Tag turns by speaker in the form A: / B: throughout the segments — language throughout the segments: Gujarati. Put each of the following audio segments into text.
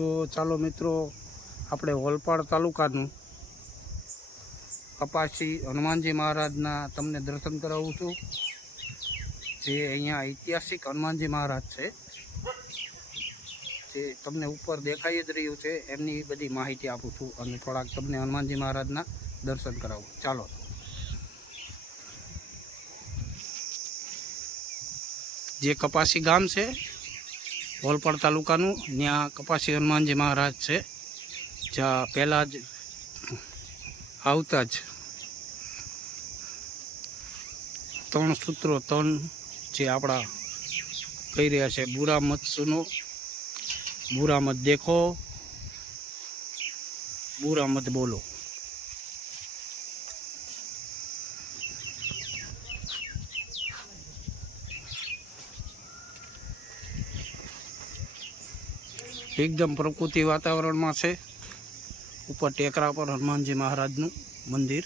A: તો ચાલો મિત્રો, આપણે ઓલપાડ તાલુકાનું કપાસી હનુમાનજી મહારાજના તમને દર્શન કરાવું છું. જે અહીંયા ઐતિહાસિક હનુમાનજી મહારાજ છે. જે તમને ઉપર દેખાઈ જ રહ્યું છે, એમની બધી માહિતી આપું છું અને થોડાક તમને હનુમાનજી મહારાજના દર્શન કરાવું. ચાલો. જે કપાસી ગામ છે ઓલપાડ તાલુકાનું ત્યાં કપાસી હનુમાનજી મહારાજ છે. જ્યાં પહેલાં જ આવતા જ ત્રણ સૂત્રો ત્રણ જે આપણા કહી રહ્યા છે, બુરા મત સુનો, બુરા મત દેખો, બુરા મત બોલો. એકદમ પ્રકૃતિ વાતાવરણમાં છે. ઉપર ટેકરા પર હનુમાનજી મહારાજનું મંદિર.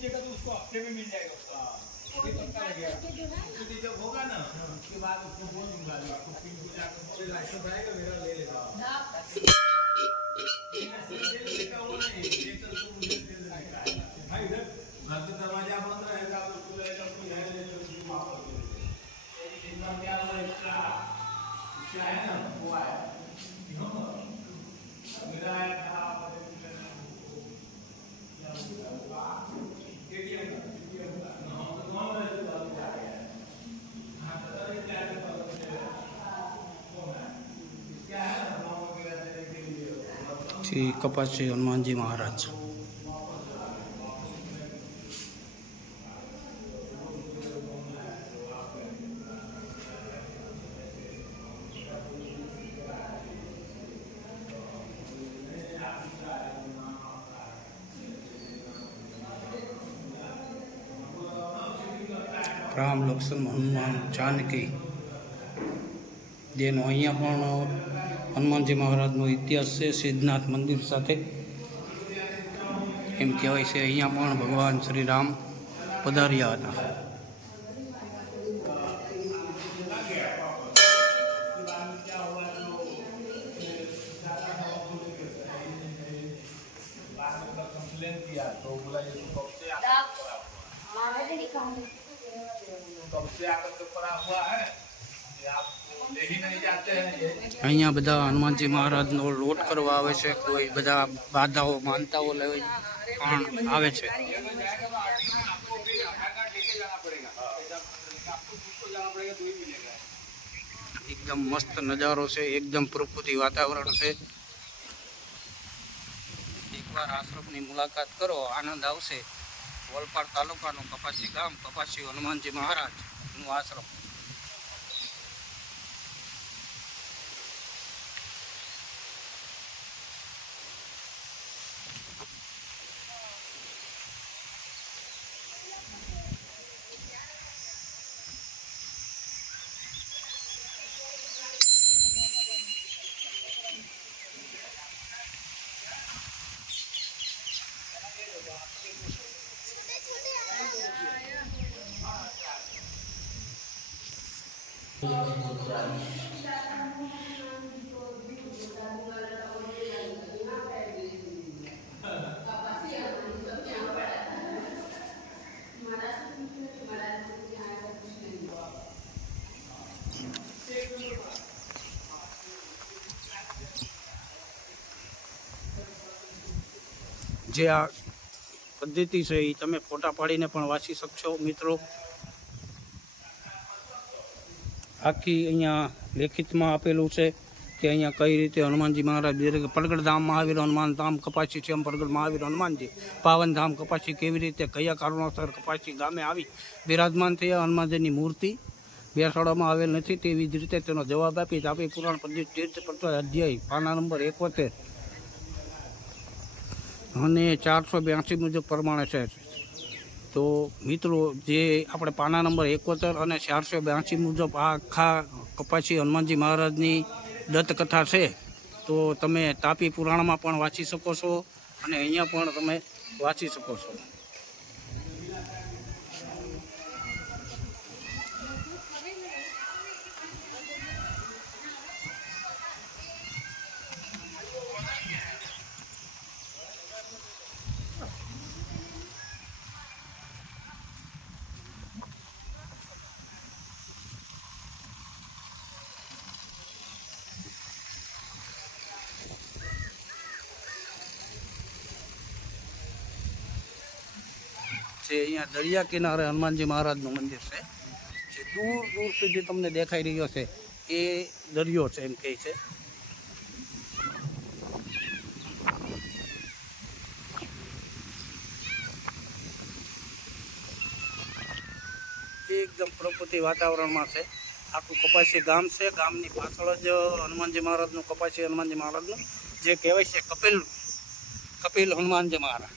B: नीचे तो उसको हफ्ते में मिल जाएगा उसका
C: पक्का
D: जब होगा ना उसके बाद उसको बोल दूंगा उसको पिन को लाइसेंस आएगा
B: मेरा
A: શ્રી કપાસી હનુમાનજી મહારાજ
D: રામ
A: લક્ષ્મણ હનુમાન જાનકી જેનો અહીંયા પણ હનુમાનજી મહારાજનો ઇતિહાસ છે, સિદ્ધનાથ મંદિર સાથે.
D: એમ કહેવાય
A: છે, અહીંયા પણ ભગવાન શ્રી રામ
D: પધાર્યા હતા.
A: અહીંયા બધા હનુમાનજી મહારાજનો લોટ કરવા આવે છે. કોઈ બધા બાધાઓ, માનતાઓ લઈ પણ આવે છે. એકદમ મસ્ત નજારો છે, એકદમ પ્રકૃતિ વાતાવરણ છે. એકવાર આશ્રમની મુલાકાત કરો, આનંદ આવશે. વલપાડ તાલુકાનું કપાસી ગામ, કપાસી હનુમાનજી મહારાજનું આશ્રમ.
C: જે
A: આ પદ્ધતિ છે એ તમે ફોટા પાડીને પણ વાંચી શકશો મિત્રો. આખી અહીંયા લેખિતમાં આપેલું છે કે અહીંયા કઈ રીતે હનુમાનજી મહારાજ એટલે કે પરગડ ધામ મહાવીર હનુમાન ધામ કપાસી છે એમ પરગડ મહાવીર હનુમાનજી. પાવન ધામ કપાસી કેવી રીતે, કયા કારણોસર કપાસી ગામે આવી, બિરાજમાન થયા હનુમાનજીની મૂર્તિ. બેસાડવામાં આવેલ નથી તેવી જ રીતે તેનો જવાબ આપી તાપી પુરાણ પંડિત તીર્થ પ્રત્યય અધ્યાય, પાના નંબર એકોતેર. અને ચારસો બ્યાસી મુજબ પ્રમાણે છે. તો મિત્રો, જે આપણે પાના નંબર એકોતેર અને ચારસો બ્યાસી મુજબ આ આખા કપાસી હનુમાનજી મહારાજની દત્તકથા છે, તો તમે તાપી પુરાણમાં પણ વાંચી શકો છો અને અહીંયા પણ તમે વાંચી શકો છો. છે, અહીંયા દરિયા કિનારે હનુમાનજી મહારાજનું મંદિર છે. જે દૂર દૂર સુધી તમને દેખાઈ રહ્યો છે, એ દરિયો છે એમ કહે છે. એકદમ પ્રકૃતિ વાતાવરણમાં છે. આખું કપાસી ગામ છે. ગામની પાછળ જ હનુમાનજી મહારાજનું કપાસી હનુમાનજી મહારાજનું જે કહેવાય છે, કપિલ કપિલ હનુમાનજી મહારાજ.